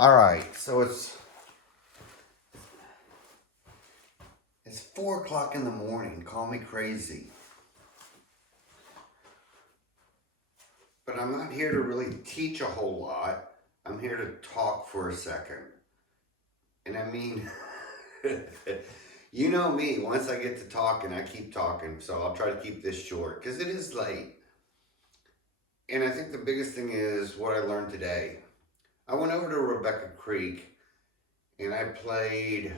All right, so it's 4 o'clock in the morning. Call me crazy, but I'm not here to really teach a whole lot. I'm here to talk for a second, and I mean, you know me. Once I get to talking, I keep talking. So I'll try to keep this short because it is late. And I think the biggest thing is what I learned today. I went over to Rebecca Creek and I played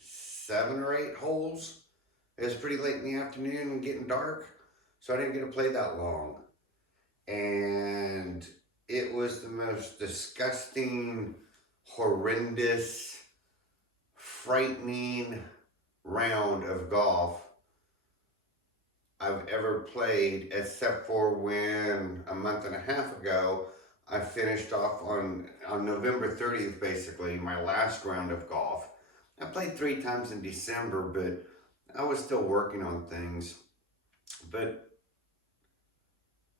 7 or 8 holes. It was pretty late in the afternoon and getting dark, so I didn't get to play that long. And it was the most disgusting, horrendous, frightening round of golf I've ever played, except for when a month and a half ago I finished off on November 30th, basically, my last round of golf. I played 3 times in December, but I was still working on things. But,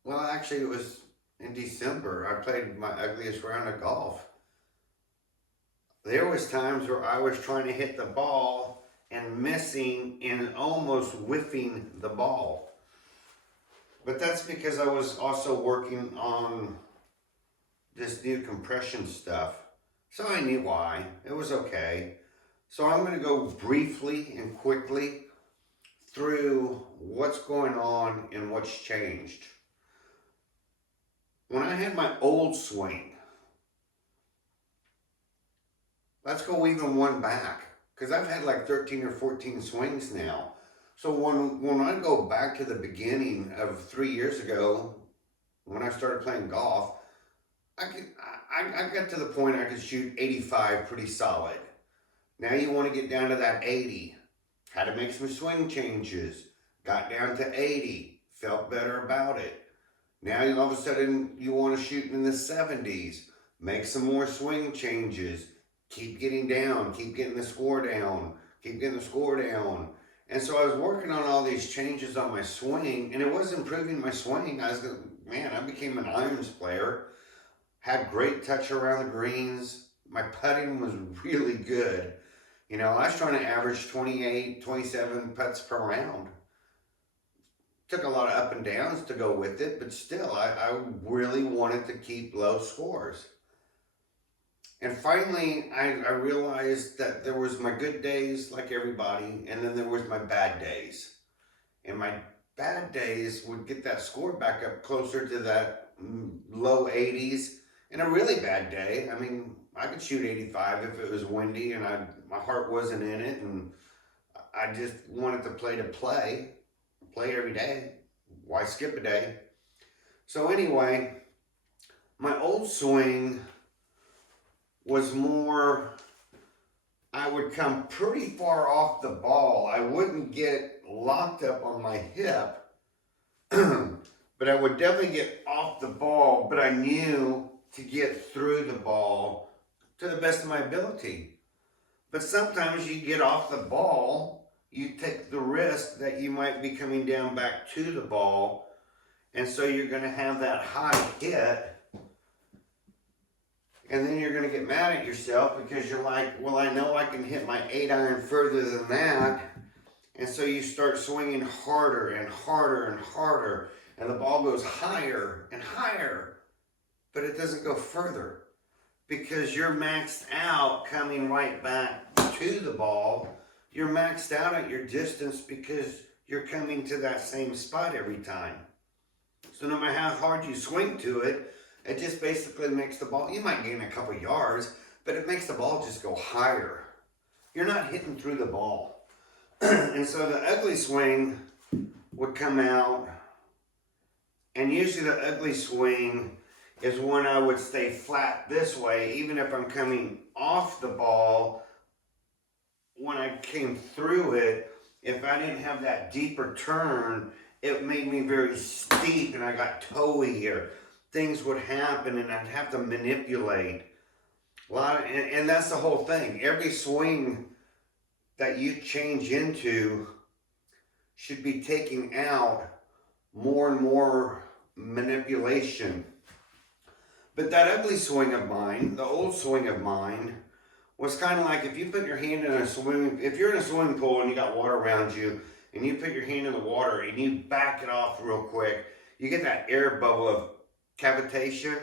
well, actually it was in December. I played my ugliest round of golf. There was times where I was trying to hit the ball and missing and almost whiffing the ball. But that's because I was also working on this new compression stuff. So I knew why. It was okay. So I'm going to go briefly and quickly through what's going on and what's changed. When I had my old swing, let's go even one back, because I've had like 13 or 14 swings now. So when I go back to the beginning of 3 years ago, when I started playing golf, I got to the point I could shoot 85 pretty solid. Now you want to get down to that 80. Had to make some swing changes. Got down to 80. Felt better about it. Now all of a sudden you want to shoot in the 70s. Make some more swing changes. Keep getting down. Keep getting the score down. Keep getting the score down. And so I was working on all these changes on my swing, and it was improving my swing. I became an irons player. Had great touch around the greens. My putting was really good. You know, I was trying to average 28, 27 putts per round. Took a lot of up and downs to go with it, but still, I really wanted to keep low scores. And finally, I realized that there was my good days, like everybody, and then there was my bad days. And my bad days would get that score back up closer to that low 80s. And a really bad day, I mean, I could shoot 85 if it was windy and my heart wasn't in it, and I just wanted to play every day. Why skip a day? So anyway, my old swing was more, I would come pretty far off the ball. I wouldn't get locked up on my hip, but I would definitely get off the ball, but I knew to get through the ball to the best of my ability. But sometimes you get off the ball, you take the risk that you might be coming down back to the ball, and so you're going to have that high hit, and then you're going to get mad at yourself because you're like, well, I know I can hit my 8-iron further than that, and so you start swinging harder and harder and harder, and the ball goes higher and higher, but it doesn't go further because you're maxed out coming right back to the ball. You're maxed out at your distance because you're coming to that same spot every time. So no matter how hard you swing to it, it just basically makes the ball, you might gain a couple yards, but it makes the ball just go higher. You're not hitting through the ball. And so the ugly swing would come out, and usually the ugly swing is when I would stay flat this way, even if I'm coming off the ball. When I came through it, if I didn't have that deeper turn, it made me very steep and I got toey, or things would happen and I'd have to manipulate. And that's the whole thing. Every swing that you change into should be taking out more and more manipulation. But that ugly swing of mine, the old swing of mine, was kind of like if you put your hand in a if you're in a swimming pool and you got water around you, and you put your hand in the water and you back it off real quick, you get that air bubble of cavitation.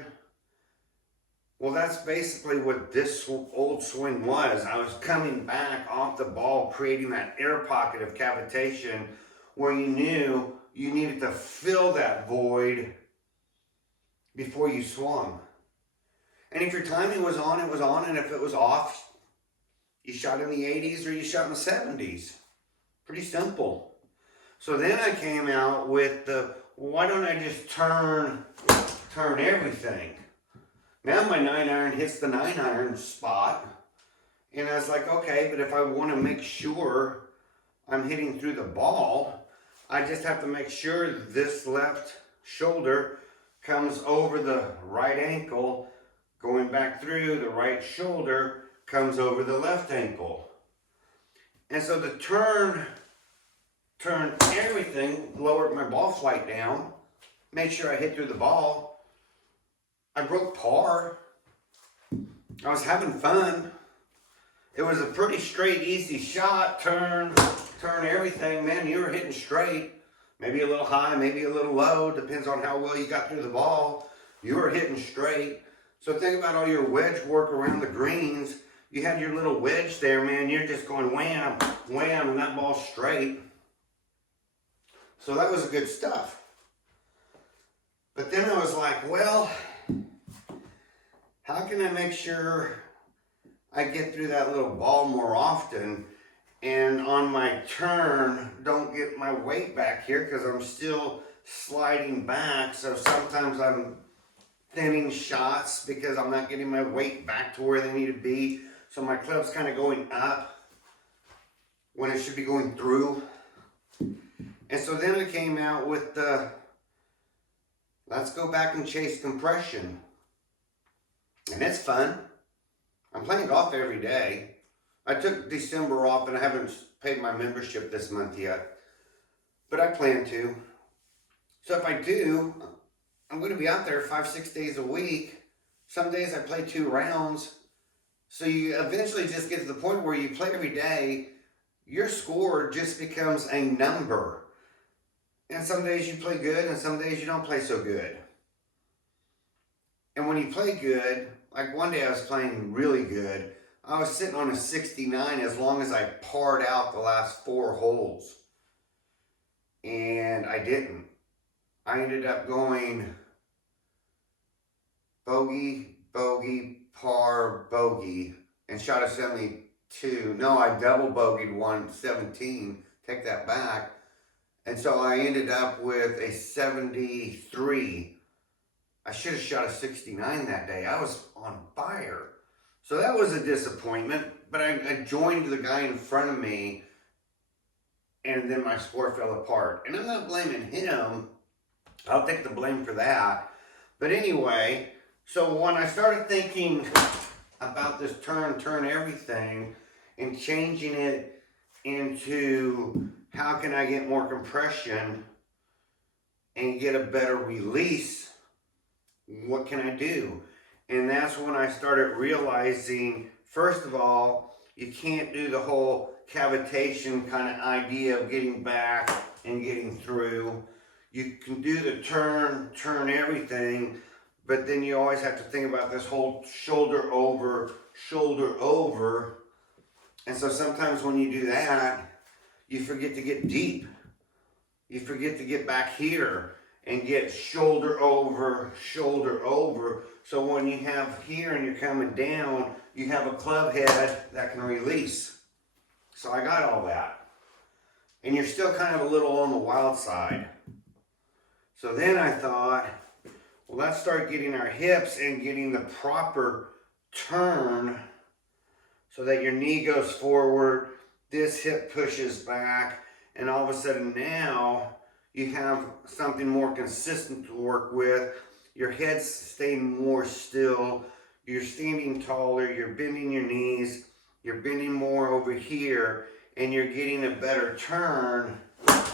Well, that's basically what this old swing was. I was coming back off the ball, creating that air pocket of cavitation where you knew you needed to fill that void before you swung. And if your timing was on, it was on, and if it was off, you shot in the 80s or you shot in the 70s. Pretty simple. So then I came out with the, why don't I just turn everything? Now my 9-iron hits the 9-iron spot, and I was like, okay, but if I want to make sure I'm hitting through the ball, I just have to make sure this left shoulder comes over the right ankle, going back through the right shoulder comes over the left ankle. And so the turn everything, lowered my ball flight down, made sure I hit through the ball. I broke par. I was having fun. It was a pretty straight, easy shot. Turn everything. Man, you were hitting straight. Maybe a little high, maybe a little low. Depends on how well you got through the ball. You were hitting straight. So think about all your wedge work around the greens. You had your little wedge there, man. You're just going wham, wham, and that ball's straight. So that was good stuff. But then I was like, well, how can I make sure I get through that little ball more often, and on my turn don't get my weight back here because I'm still sliding back. So sometimes I'm thinning shots because I'm not getting my weight back to where they need to be. So my club's kind of going up when it should be going through. And so then I came out with the, let's go back and chase compression. And it's fun. I'm playing golf every day. I took December off and I haven't paid my membership this month yet. But I plan to. So if I do, I'm going to be out there 5-6 days a week. Some days I play 2 rounds. So you eventually just get to the point where you play every day. Your score just becomes a number. And some days you play good and some days you don't play so good. And when you play good, like one day I was playing really good. I was sitting on a 69 as long as I parred out the last 4 holes. And I didn't. I ended up going bogey, bogey, par, bogey, and shot a 72. No, I double bogeyed 117. Take that back. And so I ended up with a 73. I should have shot a 69 that day. I was on fire. So that was a disappointment, but I joined the guy in front of me, and then my score fell apart. And I'm not blaming him. I'll take the blame for that. But anyway, so when I started thinking about this turn everything and changing it into how can I get more compression and get a better release, what can I do? And that's when I started realizing, first of all, you can't do the whole cavitation kind of idea of getting back and getting through. You can do the turn everything, but then you always have to think about this whole shoulder over. And so sometimes when you do that, you forget to get deep. You forget to get back here and get shoulder over. So when you have here and you're coming down, you have a club head that can release. So I got all that. And you're still kind of a little on the wild side. So then I thought, well, let's start getting our hips and getting the proper turn so that your knee goes forward, this hip pushes back, and all of a sudden now you have something more consistent to work with. Your head's staying more still, you're standing taller, you're bending your knees, you're bending more over here, and you're getting a better turn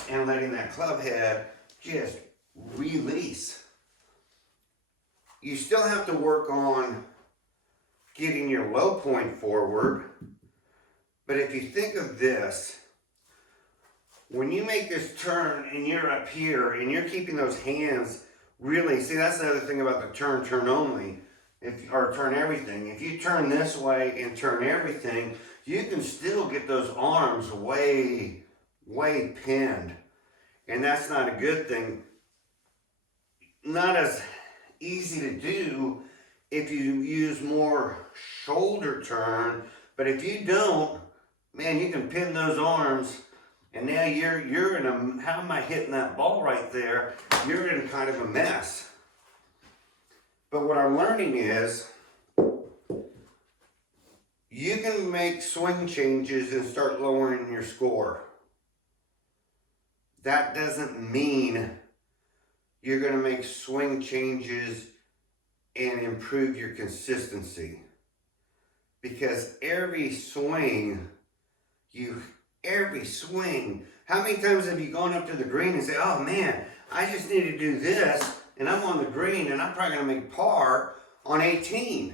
and letting that club head just release. You still have to work on getting your low point forward. But if you think of this, when you make this turn and you're up here and you're keeping those hands really, see, that's the other thing about the turn only, or turn everything. If you turn this way and turn everything, you can still get those arms way, way pinned. And that's not a good thing. Not as easy to do if you use more shoulder turn, but if you don't, man, you can pin those arms, and now you're in a, how am I hitting that ball right there? You're in kind of a mess. But what I'm learning is you can make swing changes and start lowering your score. That doesn't mean you're going to make swing changes and improve your consistency. Because every swing, how many times have you gone up to the green and say, oh man, I just need to do this, and I'm on the green, and I'm probably going to make par on 18.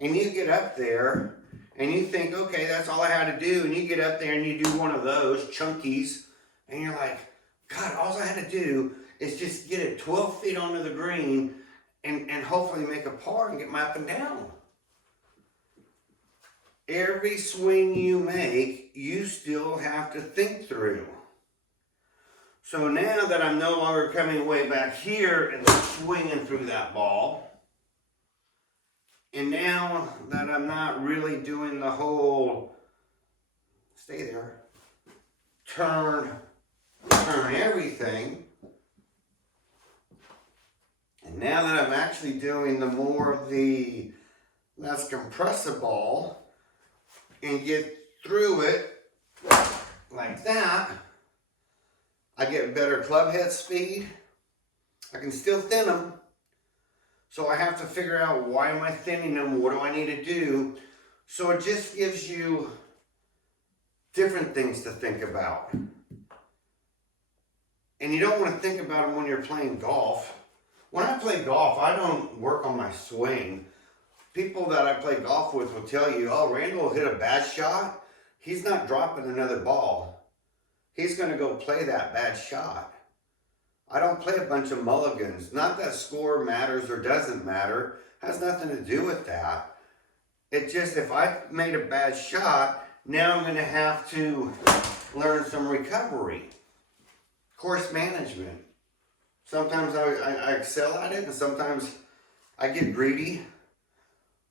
And you get up there, and you think, okay, that's all I had to do, and you get up there and you do one of those chunkies, and you're like, God, all I had to do is just get it 12 feet onto the green and hopefully make a par and get my up and down. Every swing you make, you still have to think through. So now that I'm no longer coming way back here and swinging through that ball, and now that I'm not really doing the whole, stay there, turn everything, and now that I'm actually doing the more of the, let's compress the ball and get through it like that, I get better club head speed. I can still thin them. So I have to figure out, why am I thinning them? What do I need to do? So it just gives you different things to think about. And you don't want to think about them when you're playing golf. When I play golf, I don't work on my swing. People that I play golf with will tell you, oh, Randall will hit a bad shot. He's not dropping another ball. He's going to go play that bad shot. I don't play a bunch of mulligans. Not that score matters or doesn't matter. It has nothing to do with that. It just, if I made a bad shot, now I'm going to have to learn some recovery. Course management. Sometimes I excel at it, and sometimes I get greedy.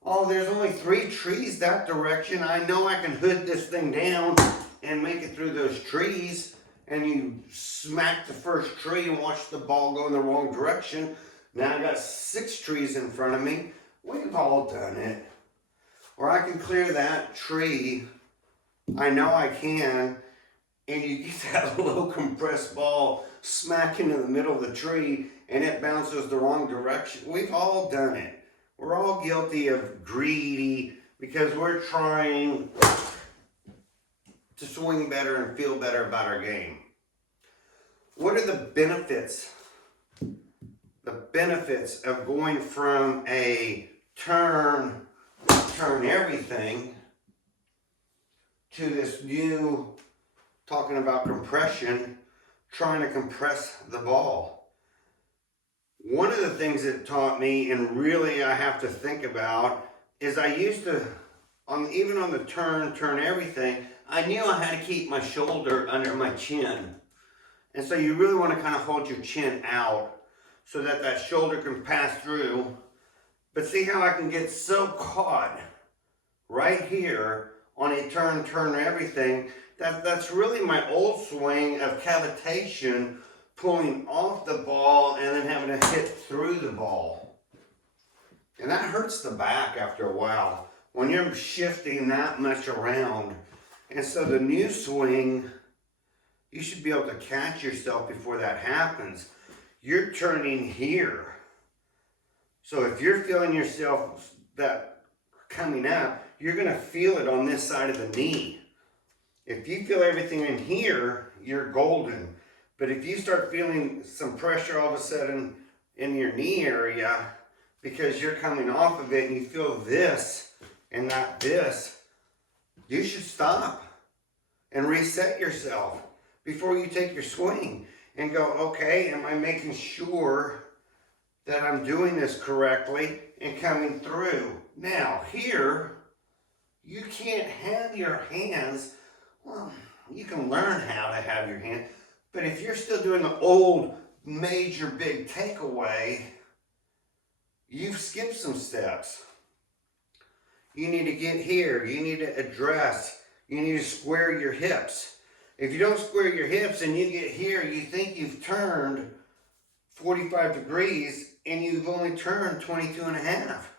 Oh, there's only 3 trees that direction. I know I can hood this thing down and make it through those trees. And you smack the first tree and watch the ball go in the wrong direction. Now I got 6 trees in front of me. We've all done it. Or I can clear that tree. I know I can. And you get that low compressed ball smack into the middle of the tree and it bounces the wrong direction. We've all done it. We're all guilty of greedy because we're trying to swing better and feel better about our game. What are the benefits? The benefits of going from a turn everything to this new, talking about compression, trying to compress the ball. One of the things it taught me, and really I have to think about, is I used to, even on the turn everything, I knew I had to keep my shoulder under my chin. And so you really want to kind of hold your chin out so that that shoulder can pass through. But see how I can get so caught right here on a turn everything. That's really my old swing of cavitation, pulling off the ball and then having to hit through the ball. And that hurts the back after a while when you're shifting that much around. And so the new swing, you should be able to catch yourself before that happens. You're turning here. So if you're feeling yourself that coming up, you're going to feel it on this side of the knee. If you feel everything in here, you're golden. But if you start feeling some pressure all of a sudden in your knee area, because you're coming off of it and you feel this and not this, you should stop and reset yourself before you take your swing and go, okay, am I making sure that I'm doing this correctly and coming through? Now, here, you can't have your hands, well, you can learn how to have your hand, but if you're still doing the old major big takeaway, you've skipped some steps. You need to get here, you need to address, you need to square your hips. If you don't square your hips and you get here, you think you've turned 45 degrees and you've only turned 22 and a half.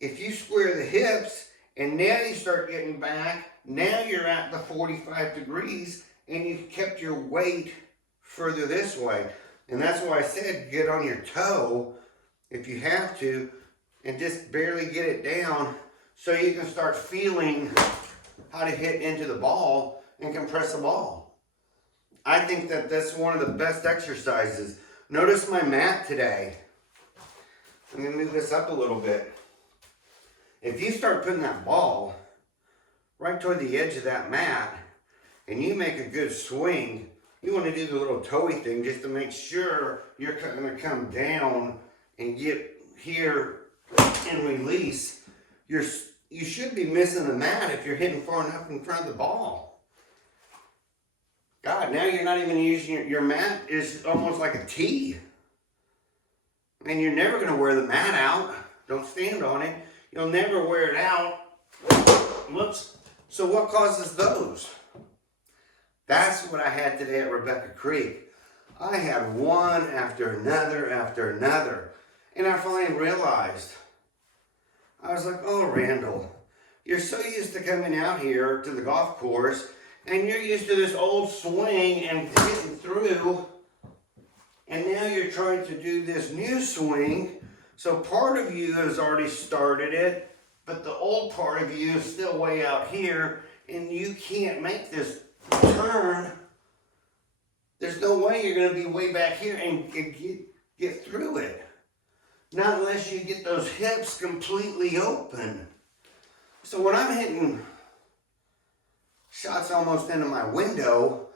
If you square the hips and now you start getting back, now you're at the 45 degrees and you've kept your weight further this way. And that's why I said get on your toe if you have to and just barely get it down so you can start feeling how to hit into the ball and compress the ball. I think that that's one of the best exercises. Notice my mat today. I'm going to move this up a little bit. If you start putting that ball right toward the edge of that mat and you make a good swing, you want to do the little toey thing just to make sure you're going to come down and get here and release. You should be missing the mat if you're hitting far enough in front of the ball. God, now you're not even using your mat is almost like a tee. And you're never going to wear the mat out. Don't stand on it. You'll never wear it out. Whoops. So what causes those? That's what I had today at Rebecca Creek. I had one after another after another. And I finally realized, I was like, oh, Randall, you're so used to coming out here to the golf course and you're used to this old swing and getting through. And now you're trying to do this new swing. So part of you has already started it, but the old part of you is still way out here and you can't make this turn. There's no way you're going to be way back here and get through it. Not unless you get those hips completely open. So when I'm hitting shots almost into my window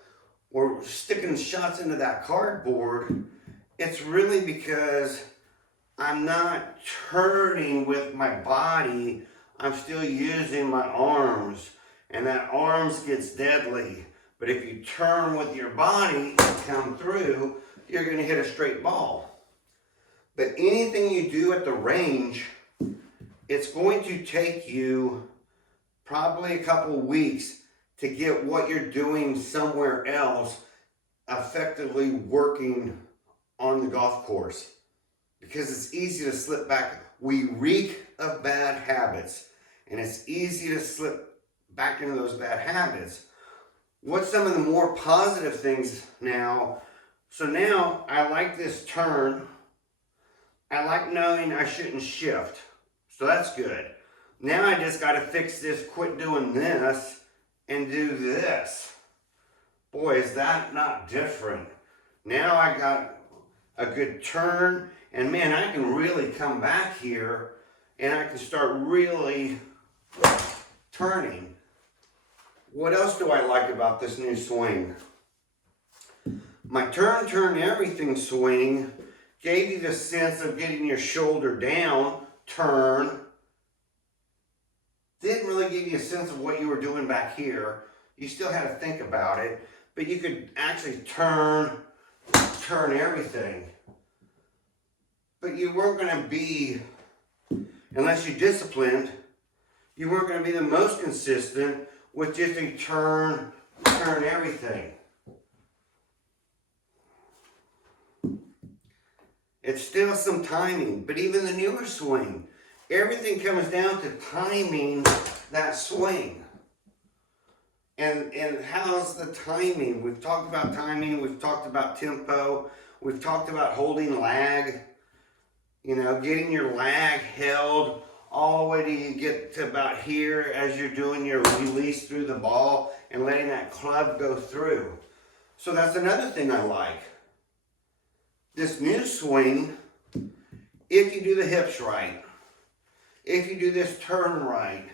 or sticking shots into that cardboard, it's really because I'm not turning with my body. I'm still using my arms. And that arms gets deadly. But if you turn with your body and come through, you're going to hit a straight ball. But anything you do at the range, it's going to take you probably a couple weeks to get what you're doing somewhere else effectively working on the golf course. Because it's easy to slip back. We reek of bad habits. And it's easy to slip back into those bad habits. What's some of the more positive things now? So now I like this turn. I like knowing I shouldn't shift. So that's good. Now I just got to fix this, quit doing this, and do this. Boy, is that not different. Now I got a good turn, and man, I can really come back here, and I can start really turning. What else do I like about this new swing? My turn everything swing gave you the sense of getting your shoulder down, turn. Didn't really give you a sense of what you were doing back here. You still had to think about it, but you could actually turn everything. But you weren't going to be, unless you disciplined, you weren't going to be the most consistent with just a turn everything. It's still some timing, but even the newer swing, everything comes down to timing that swing. And how's the timing? We've talked about timing, we've talked about tempo, we've talked about holding lag, getting your lag held all the way till you get to about here as you're doing your release through the ball and letting that club go through. So that's another thing I like. This new swing, if you do the hips right, if you do this turn right,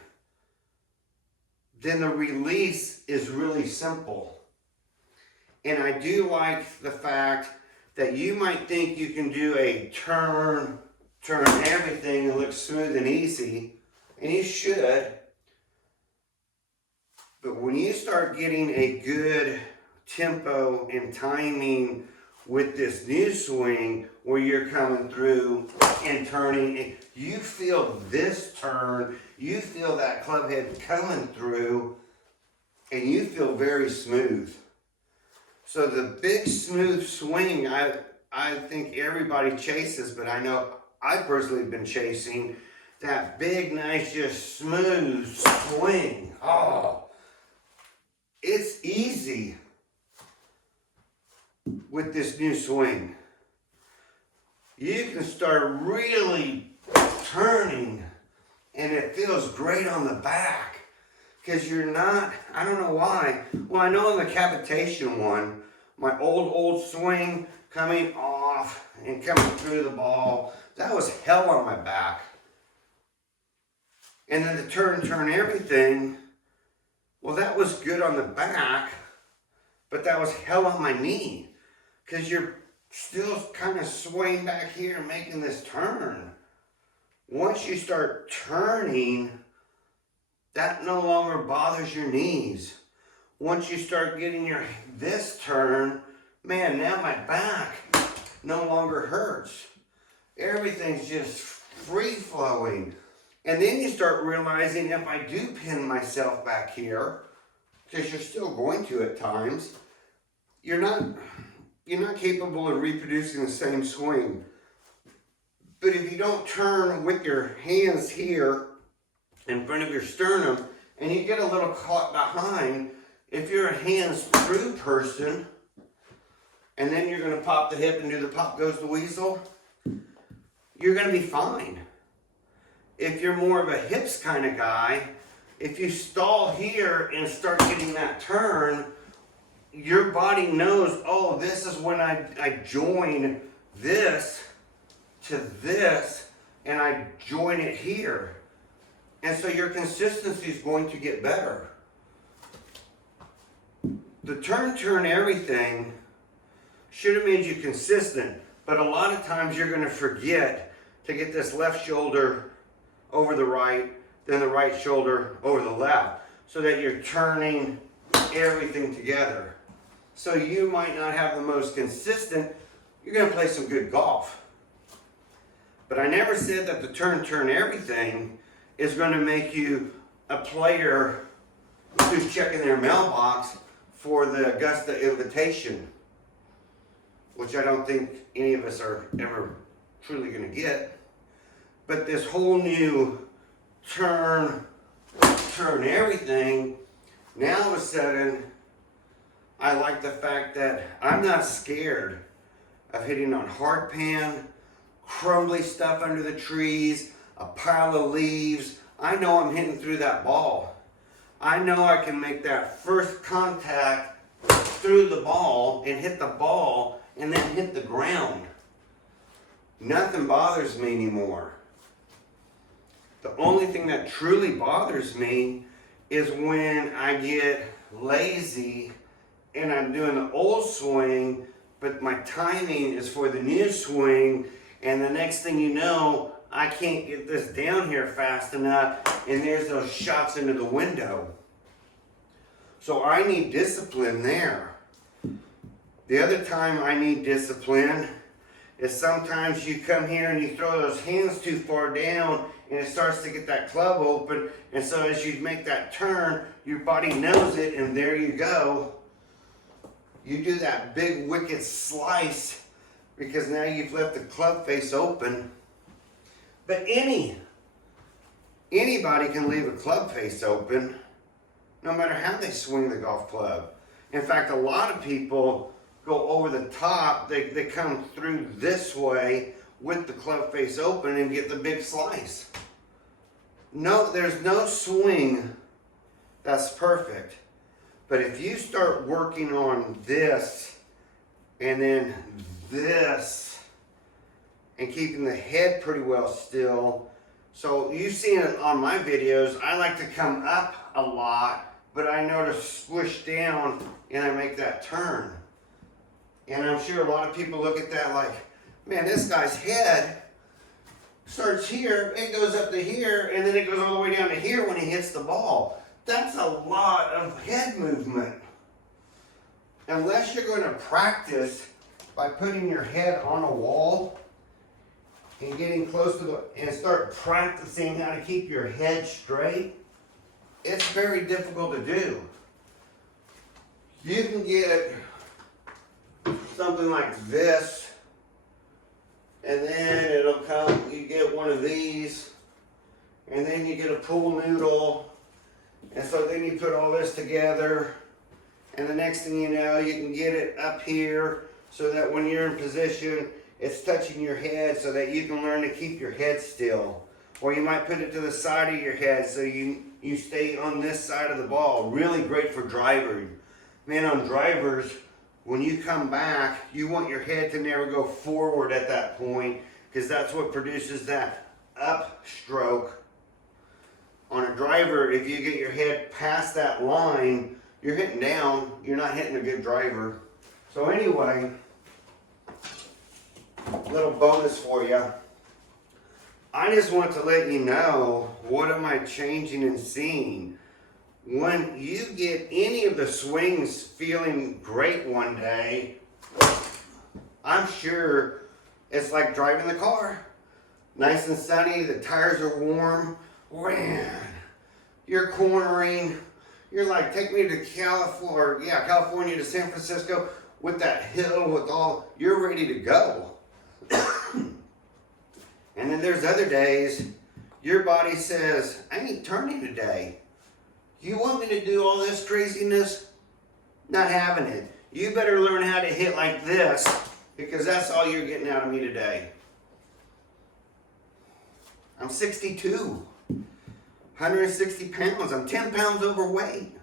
then the release is really simple. And I do like the fact that you might think you can do a turn everything and look smooth and easy, and you should. But when you start getting a good tempo and timing with this new swing, where you're coming through and turning, and you feel this turn, you feel that club head coming through, and you feel very smooth. So the big smooth swing, I think everybody chases, but I know I personally have been chasing that big, nice, just smooth swing. Oh, it's easy with this new swing. You can start really turning, and it feels great on the back. Because you're not, I don't know why. Well, I know in the cavitation one, my old swing coming off and coming through the ball, that was hell on my back. And then the turn everything, well, that was good on the back, but that was hell on my knee. Because you're still kind of swaying back here and making this turn. Once you start turning, that no longer bothers your knees. Once you start getting this turn, man, now my back no longer hurts. Everything's just free flowing. And then you start realizing if I do pin myself back here, because you're still going to at times, you're not capable of reproducing the same swing. But if you don't turn with your hands here in front of your sternum, and you get a little caught behind, if you're a hands-through person, and then you're going to pop the hip and do the pop goes the weasel, you're going to be fine. If you're more of a hips kind of guy, if you stall here and start getting that turn, your body knows, oh, this is when I join this to this, and I join it here. And so your consistency is going to get better. The turn everything should have made you consistent, but a lot of times you're going to forget to get this left shoulder over the right, then the right shoulder over the left, so that you're turning everything together. So you might not have the most consistent, you're going to play some good golf. But I never said that the turn everything is going to make you a player who's checking their mailbox for the Augusta Invitation, which I don't think any of us are ever truly going to get. But this whole new turn everything, now all of a sudden, I like the fact that I'm not scared of hitting on hard pan, crumbly stuff under the trees, a pile of leaves. I know I'm hitting through that ball. I know I can make that first contact through the ball and hit the ball and then hit the ground. Nothing bothers me anymore. The only thing that truly bothers me is when I get lazy and I'm doing the old swing, but my timing is for the new swing, and the next thing you know, I can't get this down here fast enough, and there's those shots into the window. So I need discipline there. The other time I need discipline is sometimes you come here and you throw those hands too far down, and it starts to get that club open, and so as you make that turn, your body knows it, and there you go. You do that big wicked slice because now you've left the club face open. But anybody can leave a club face open no matter how they swing the golf club. In fact, a lot of people go over the top. They come through this way with the club face open and get the big slice. No, there's no swing that's perfect. But if you start working on this and then this and keeping the head pretty well still. So you've seen it on my videos. I like to come up a lot, but I know to squish down and I make that turn. And I'm sure a lot of people look at that like, man, this guy's head starts here, it goes up to here, and then it goes all the way down to here when he hits the ball. That's a lot of head movement. Unless you're going to practice by putting your head on a wall and getting close to and start practicing how to keep your head straight, it's very difficult to do. You can get something like this, and then it'll come, you get one of these, and then you get a pool noodle, and so then you put all this together, and the next thing you know, you can get it up here so that when you're in position, it's touching your head so that you can learn to keep your head still. Or you might put it to the side of your head so you stay on this side of the ball. Really great for driving. Man, on drivers, when you come back, you want your head to never go forward at that point because that's what produces that upstroke. On a driver, if you get your head past that line, you're hitting down, you're not hitting a good driver. So anyway, little bonus for you. I just want to let you know what am I changing and seeing. When you get any of the swings feeling great one day, I'm sure it's like driving the car. Nice and sunny, the tires are warm. Man, you're cornering. You're like, take me to California to San Francisco with that hill, with all, you're ready to go. And then there's other days, your body says, I ain't turning today. You want me to do all this craziness? Not having it. You better learn how to hit like this because that's all you're getting out of me today. I'm 62, 160 pounds. I'm 10 pounds overweight.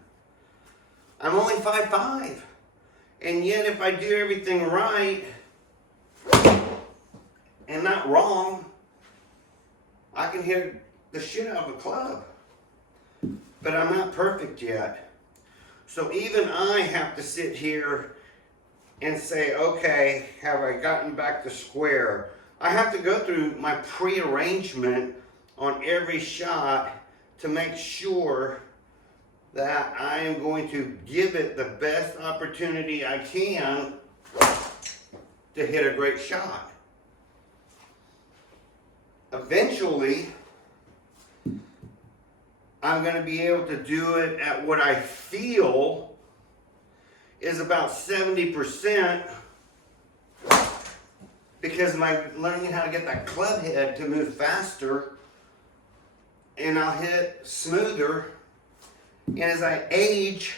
I'm only 5'5". And yet if I do everything right and not wrong, I can hit the shit out of a club. But I'm not perfect yet. So even I have to sit here and say, okay, have I gotten back to square? I have to go through my pre-arrangement on every shot to make sure that I am going to give it the best opportunity I can to hit a great shot. Eventually, I'm going to be able to do it at what I feel is about 70% because I'm learning how to get that club head to move faster and I'll hit smoother. And as I age,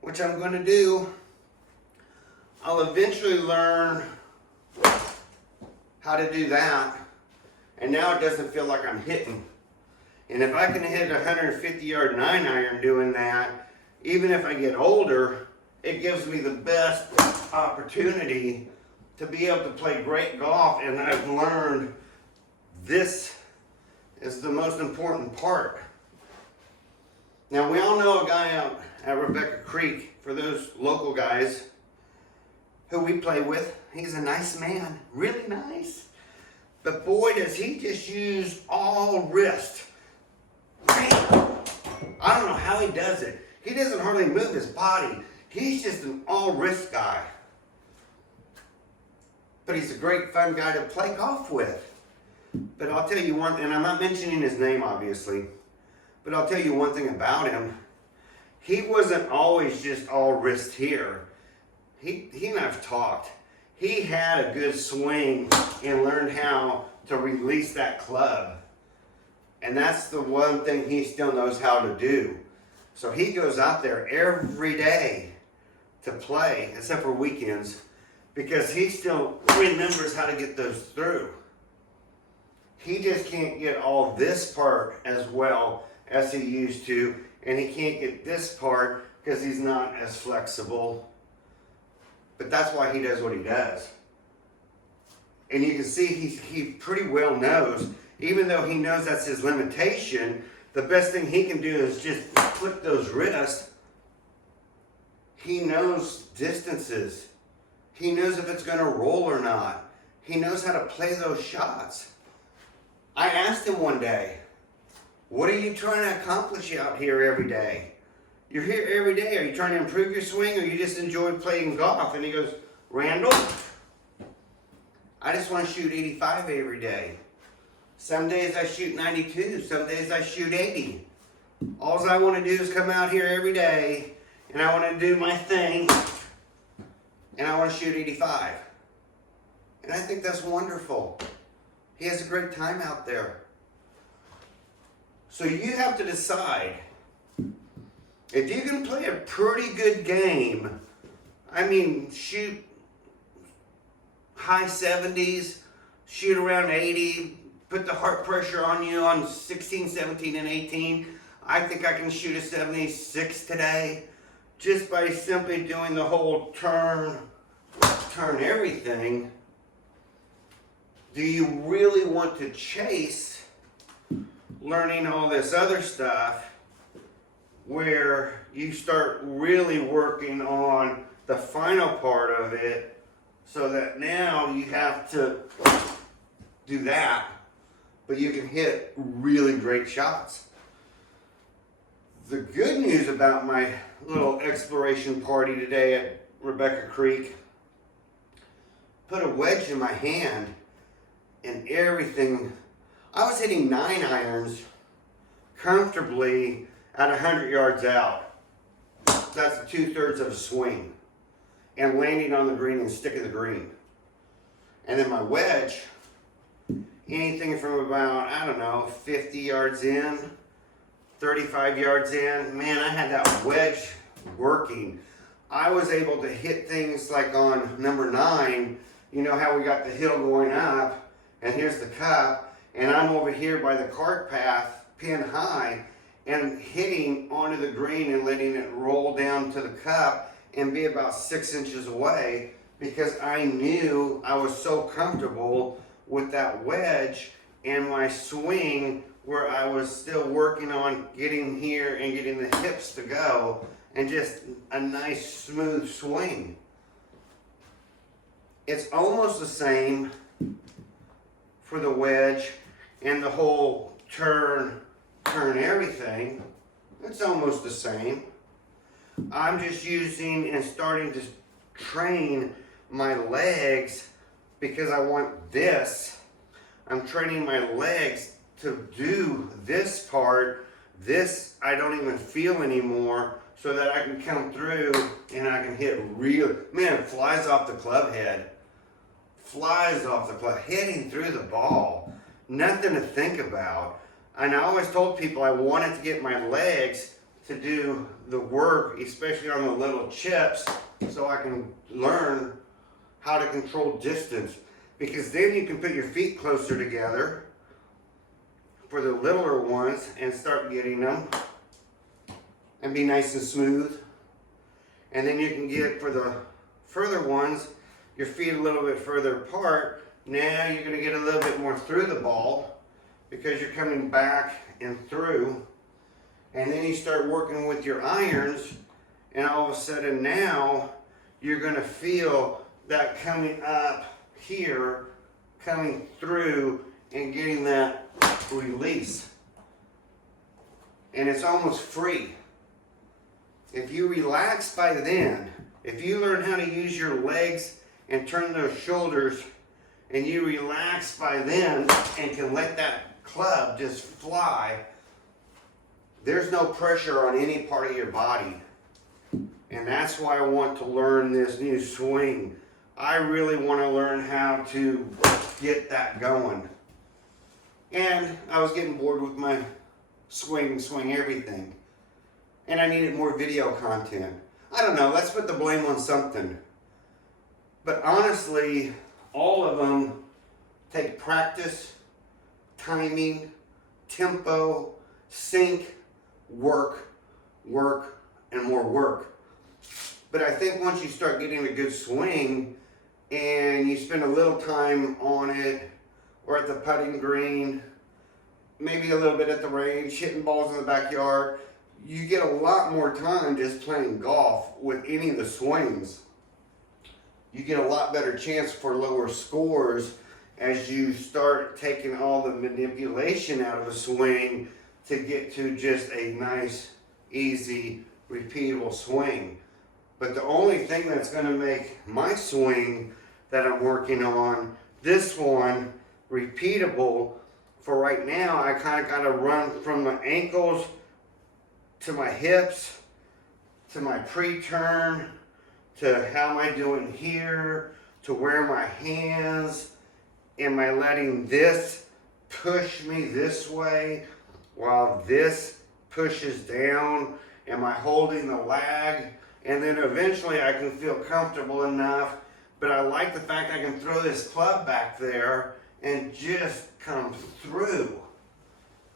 which I'm going to do, I'll eventually learn how to do that. And now it doesn't feel like I'm hitting. And if I can hit a 150-yard 9-iron doing that, even if I get older, it gives me the best opportunity to be able to play great golf. And I've learned this is the most important part. Now, we all know a guy out at Rebecca Creek, for those local guys who we play with. He's a nice man, really nice. But boy, does he just use all wrist. I don't know how he does it. He doesn't hardly move his body. He's just an all wrist guy. But he's a great fun guy to play golf with. But I'll tell you one, and I'm not mentioning his name obviously, but I'll tell you one thing about him. He wasn't always just all wrist here. He and I've talked. He had a good swing and learned how to release that club. And that's the one thing he still knows how to do. So he goes out there every day to play, except for weekends, because he still remembers how to get those through. He just can't get all this part as well as he used to, and he can't get this part because he's not as flexible. But that's why he does what he does. And you can see he pretty well knows, even though he knows that's his limitation, the best thing he can do is just flip those wrists. He knows distances. He knows if it's going to roll or not. He knows how to play those shots. I asked him one day, what are you trying to accomplish out here every day? You're here every day. Are you trying to improve your swing, or you just enjoy playing golf? And he goes, Randall, I just want to shoot 85 every day. Some days I shoot 92. Some days I shoot 80. All I want to do is come out here every day, and I want to do my thing, and I want to shoot 85. And I think that's wonderful. He has a great time out there. So you have to decide, if you can play a pretty good game, I mean, shoot high 70s, shoot around 80, put the heart pressure on you on 16, 17, and 18. I think I can shoot a 76 today just by simply doing the whole turn everything. Do you really want to chase learning all this other stuff where you start really working on the final part of it, so that now you have to do that, but you can hit really great shots? The good news about my little exploration party today at Rebecca Creek, put a wedge in my hand and everything. I was hitting 9 irons comfortably at 100 yards out. That's 2/3 of a swing. And landing on the green and sticking the green. And then my wedge, anything from about, I don't know, 50 yards in, 35 yards in. Man, I had that wedge working. I was able to hit things like on number 9, you know how we got the hill going up, and here's the cup, and I'm over here by the cart path, pin high, and hitting onto the green and letting it roll down to the cup and be about 6 inches away, because I knew I was so comfortable with that wedge and my swing, where I was still working on getting here and getting the hips to go, and just a nice smooth swing. It's almost the same for the wedge and the whole turn everything. It's almost the same. I'm just using and starting to train my legs, because I want this. I'm training my legs to do this part. This I don't even feel anymore, so that I can come through and I can hit real, man, it flies off the club head. Flies off the club, hitting through the ball. Nothing to think about. And I always told people I wanted to get my legs to do the work, especially on the little chips, so I can learn how to control distance. Because then you can put your feet closer together for the littler ones and start getting them and be nice and smooth. And then you can get, for the further ones, your feet a little bit further apart. Now you're going to get a little bit more through the ball, because you're coming back and through. And then you start working with your irons, and all of a sudden now you're going to feel that coming up here, coming through, and getting that release. And it's almost free. If you relax by then, if you learn how to use your legs and turn those shoulders, and you relax by then and can let that club just fly, there's no pressure on any part of your body. And that's why I want to learn this new swing. I really want to learn how to get that going. And I was getting bored with my swing everything. And I needed more video content. I don't know, let's put the blame on something. But honestly, all of them take practice, timing, tempo, sync, work, and more work. But I think once you start getting a good swing, and you spend a little time on it, or at the putting green, maybe a little bit at the range, hitting balls in the backyard, you get a lot more time just playing golf with any of the swings. You get a lot better chance for lower scores as you start taking all the manipulation out of a swing to get to just a nice, easy, repeatable swing. But the only thing that's going to make my swing that I'm working on, this one, repeatable, for right now, I kind of got to run from my ankles to my hips, to my pre-turn, to how am I doing here, to where my hands, am I letting this push me this way while this pushes down? Am I holding the lag? And then eventually I can feel comfortable enough, but I like the fact I can throw this club back there and just come through.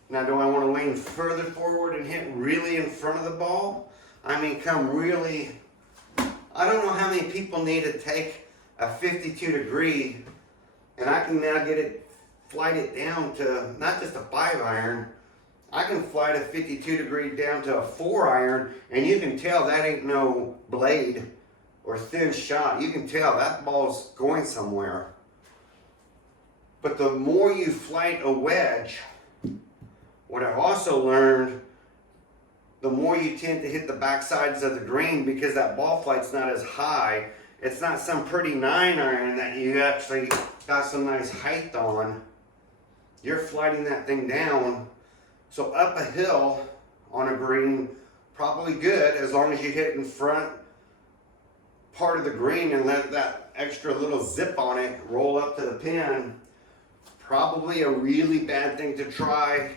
Now, do I want to lean further forward and hit really in front of the ball? I mean, come really, I don't know how many people need to take a 52 degree, and I can now get it, flight it down to not just a 5-iron, I can flight a 52 degree down to a 4-iron, and you can tell that ain't no blade or thin shot. You can tell that ball's going somewhere. But the more you flight a wedge, what I've also learned, the more you tend to hit the back sides of the green because that ball flight's not as high. It's not some pretty 9-iron that you actually got some nice height on. You're flighting that thing down. So up a hill on a green, probably good as long as you hit in front part of the green and let that extra little zip on it roll up to the pin. Probably a really bad thing to try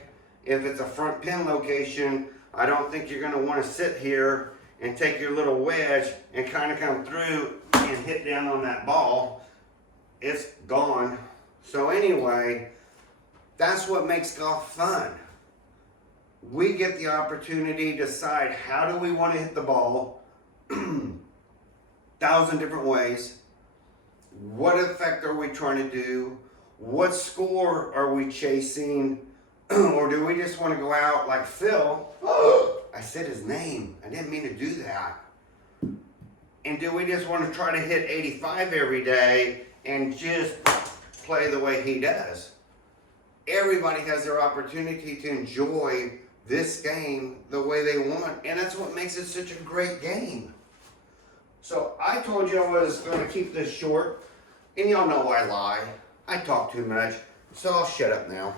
if it's a front pin location. I don't think you're going to want to sit here and take your little wedge and kind of come through and hit down on that ball. It's gone. So anyway, that's what makes golf fun. We get the opportunity to decide how do we want to hit the ball, 1,000 different ways. What effect are we trying to do? What score are we chasing? Or do we just want to go out like Phil? I said his name. I didn't mean to do that. And do we just want to try to hit 85 every day and just play the way he does? Everybody has their opportunity to enjoy this game the way they want, and that's what makes it such a great game. So I told you I was going to keep this short, and y'all know I lie. I talk too much, so I'll shut up now.